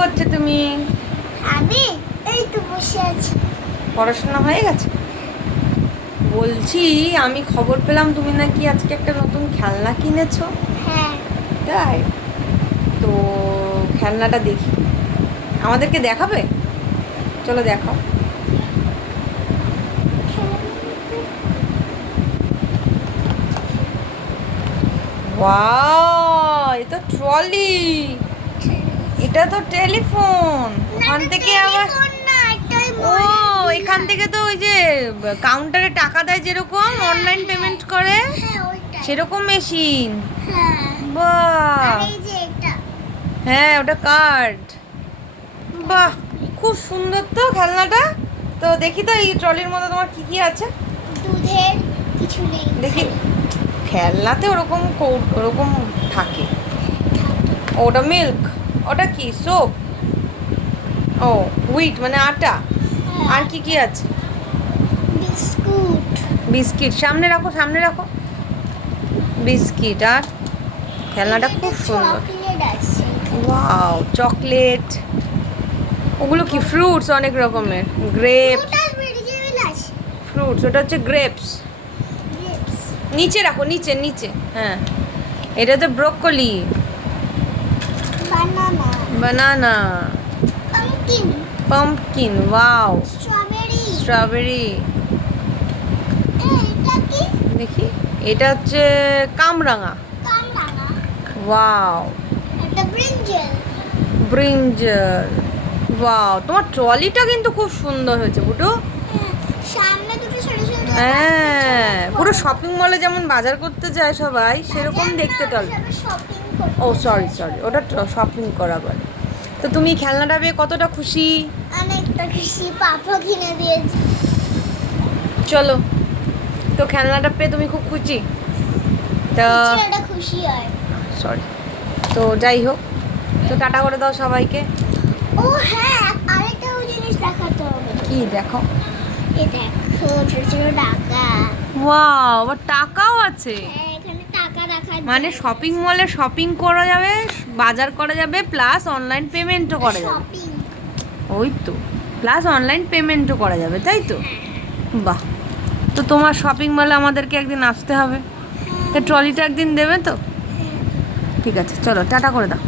করছো তুমি? আমি এই তো বসে আছি। পড়াশোনা হয়ে গেছে? বলছি, আমি খবর পেলাম তুমি নাকি আজকে একটা নতুন খেলনা কিনেছো। হ্যাঁ, তাই? তো খেলনাটা দেখি, আমাদেরকে দেখাবে? চলো দেখাও। ওয়াও, এটা ট্রলি, এটা তো টেলিফোন। ওখান থেকে আবার ও, এখান থেকে তো ওই যে কাউন্টারে টাকা দেয় যেরকম অনলাইন পেমেন্ট করে সেরকম মেশিন। বাহ, হ্যাঁ ওটা কার্ড। বাহ, খুব সুন্দর তো খেলনাটা। তো দেখি তো এই ট্রলির মধ্যে তোমার কি কি আছে। দুধের কিছু নেই। দেখি, খেলনাতে ওরকম ওরকম থাকে। ওটা মিল্ক, ওটা কি সোপ? ও হুইট মানে আটা। আর কি কি আছে? বিস্কুট। বিস্কিট, সামনে রাখো সামনে রাখো। বিস্কিট আর খেলনাটা খুব সুন্দর। চকলেট আছে। Wow, chocolate. ওগুলো কি ফ্রুটস? অনেক রকমের গ্রেপস। ফ্রুটস, ওটা হচ্ছে গ্রেপস। নিচে রাখো, নিচে নিচে। হ্যাঁ, এটা তো broccoli. Banana. Banana. Pumpkin. Pumpkin, wow. Strawberry. Strawberry. এটা কি? দেখি, এটা হচ্ছে কামরাঙা। কামরাঙা। ওয়াও। এটা ব্রিঞ্জল। ব্রিঞ্জাল। ওয়াও, তোমার ট্রলিটা কিন্তু খুব সুন্দর হয়েছে বুটু। সামনে দুটো ছোট ছোট। হ্যাঁ, পুরো শপিং মলে যেমন বাজার করতে যায় সবাই সেরকম দেখতে ট্রলি। শপিং ও সরি সরি, ওটা শপিং করা বলে। তো তুমি খেলনাটা পেয়ে কতটা খুশি? অনেকটা খুশি, পাপা কিনে দিয়েছে। চলো, তো খেলনাটা পেয়ে তুমি খুব খুশি তো? এটা খুশি হয়। সরি, তো যাই হোক, তো টাটা করে দাও সবাইকে। ও হ্যাঁ, আরেকটা জিনিস দেখাতে হবে। কি দেখো? এই দেখো, ছোট ছোট টাকা। ওয়াও, আবার টাকাও আছে। হ্যাঁ, এখানে টাকা রাখা মানে শপিং মলে শপিং করা যাবে, বাজার করা যাবে, প্লাস অনলাইন পেমেন্টও করা যাবে। শপিং। ওই তো, প্লাস অনলাইন পেমেন্টও করা যাবে, তাই তো? বাহ, তো তোমার শপিং মলে আমাদেরকে একদিন আসতে হবে। তো ট্রলিটা একদিন দেবে তো? ঠিক আছে, চলো টাটা করে দাও।